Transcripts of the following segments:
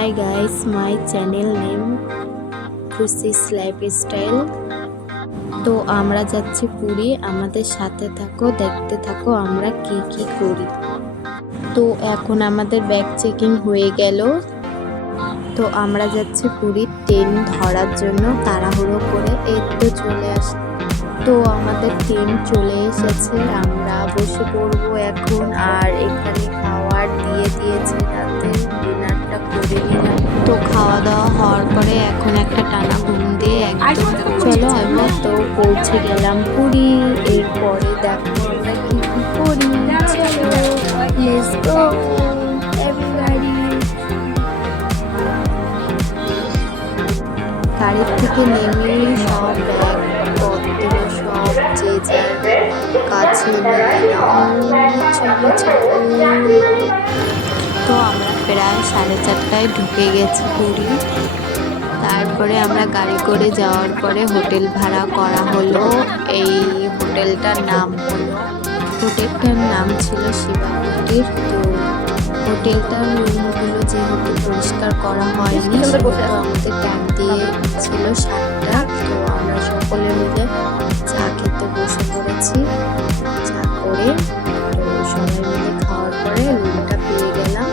Hi guys, my channel name Khushi's lifestyle. তো আমরা যাচ্ছি পুরী, আমাদের সাথে থাকো, দেখতে থাকো আমরা কি কি করি। তো এখন আমাদের ব্যাগ চেকিং হয়ে গেল। তো আমরা যাচ্ছি পুরীর ট্রেন ধরার জন্য তাড়াহুড়ো করে। এই তো চলে আসে, তো আমাদের ট্রেন চলে এসেছে, আমরা বসে পড়বো এখন। আর এখানে খাওয়ার দিয়ে দিয়েছে, রাতে ডিনারটা করে নিলাম। তো খাওয়া দাওয়া হওয়ার পরে এখন একটা টানা ঘুম দিয়ে একদম চলো আমরা তো পৌঁছে গেলাম পুরী। এরপরে দেখো আমরা কি কি করি, চলো লেটস গো এভরিবডি। গাড়ির থেকে নেমে সব ব্যাগ পত্র সব যে যার কাছে তো আমরা প্রায় 4:30টায় ঢুকে গেছি পুরী। তারপরে আমরা গাড়ি করে যাওয়ার পরে হোটেল ভাড়া করা হলো। এই হোটেলটার নাম ছিল শিবা কুটির। তো হোটেলটার রুমগুলো যেহেতু পরিষ্কার করা হয়নি, সেহেতু আমাদের টাইম দিয়েছিল 7টা। তো আমরা সকলে মিলে চা খেতে বসে পড়েছি। চা করে তো সবাই মিলে খাওয়ার পরে রুমটা পেয়ে গেলাম।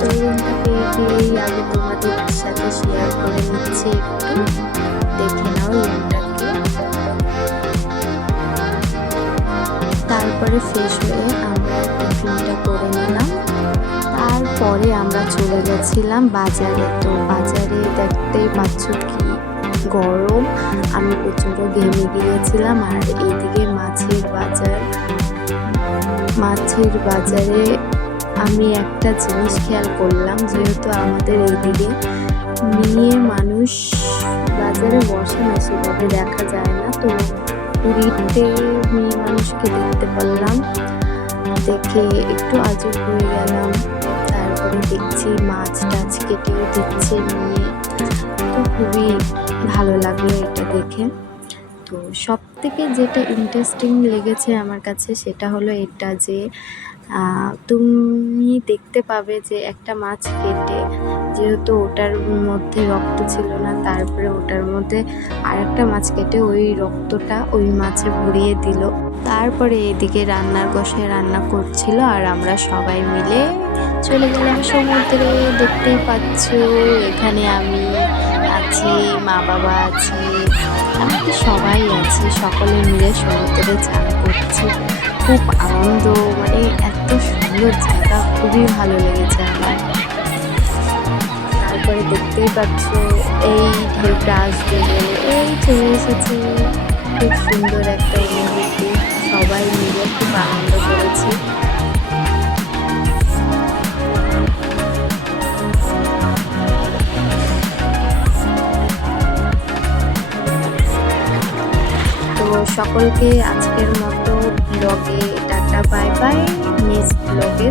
তো রুমটা পেয়েই আগে তোমাদের সাথে শেয়ার করে নিচ্ছি, একটু দেখে নাও রুমটাকে। তারপরে ফ্রেশ হয়ে আমরা টিফিনটা করে নিলাম। তারপরে আমরা চলে গেছিলাম বাজারে। তো বাজারে দেখতেই পাচ্ছ কি গরম, আমি প্রচণ্ড ঘেমে গিয়েছিলাম। আর এইদিকে মাছের বাজারে আমি একটা জিনিস খেয়াল করলাম, যেহেতু আমাদের এইদিকে মেয়ে মানুষ বাজারে বসে না, সেভাবে দেখা যায় না। তো পুরীতে মেয়ে মানুষকে দেখতে পারলাম, দেখে একটু আজব হয়ে গেলাম। তারপরে দেখছি মাছ টাছ কেটেও দিচ্ছে নিয়ে, তো খুবই ভালো লাগলো এটা দেখে। তো সব থেকে যেটা ইন্টারেস্টিং লেগেছে আমার কাছে সেটা হলো এটা, যে তুমি দেখতে পাবে যে একটা মাছ কেটে, যেহেতু ওটার মধ্যে রক্ত ছিল না, তারপরে ওটার মধ্যে আরেকটা মাছ কেটে ওই রক্তটা ওই মাছে ভরিয়ে দিল। তারপরে এদিকে রান্নার বসে রান্না করছিল, আর আমরা সবাই মিলে চলে গেলাম সমুদ্রে। দেখতেই পাচ্ছ এখানে আমি আছি, মা বাবা আছে, এমনকি সবাই আছে, সকলে মিলে সমুদ্রে চান করছি। খুব আনন্দ, মানে এত সুন্দর জায়গা, খুবই ভালো লেগেছে আমার। তারপরে দেখতেই পাচ্ছ এই ঢেউটা আসবে বলে এই চলে এসেছে। খুব সুন্দর একটা অনুভূতি, সবাই মিলে খুব আনন্দ করেছি। তো সকলকে আজকের মতো ব্লগে টাটা বাই বাই, নেক্সট ব্লগে